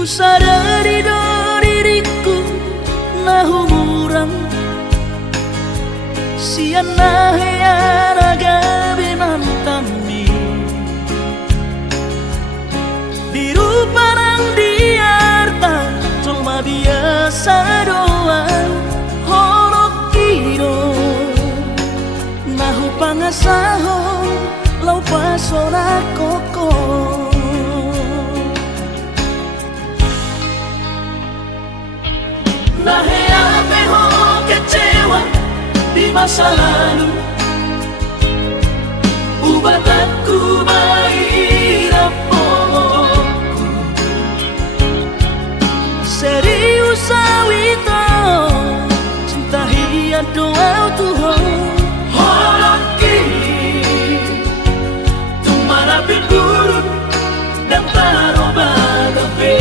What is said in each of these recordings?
Sadari do diriku na humurang siana heana gabi nantami biru parang diarta cuma biasa doang horok kiro nahu pangasahon lau pasora koko. Naheape ho kecewa di masa lalu, ubatanku mahirap pokokku. Serius awito cinta hiat doa Tuhan holoki tumarapin buruk dan taroba kafe.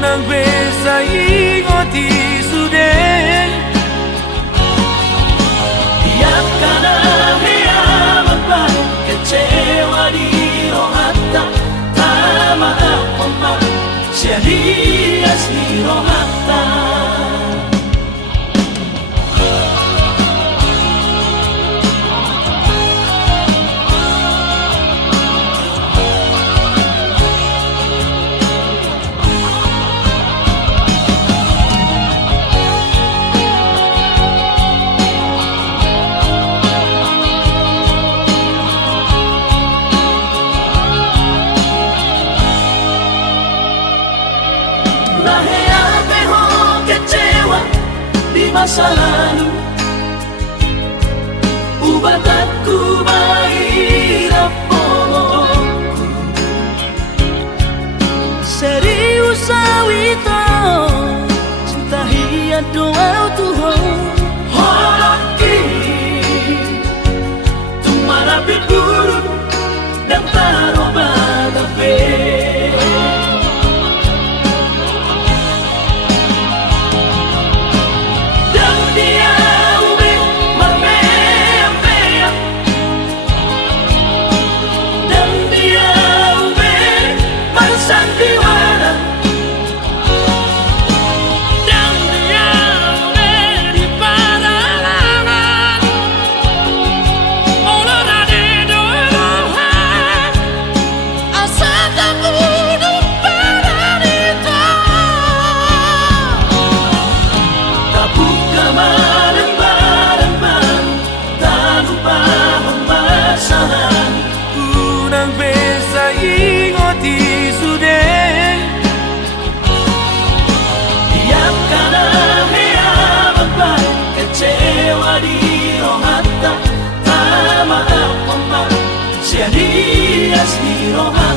Unang besa ingoti sudah tiap kala heamat kecewa di rohata tama apa serius di rohata. Naheape ho kecewa di masa lalu, ubatanku mahirap pokokku. Serius awito cinta hiat doa Tuhan holoki tumarapin buruk dan taroba kafe. Unang besa ingoti sudah tiap kala heamat kecewa di rohata tama apa serius di rohata.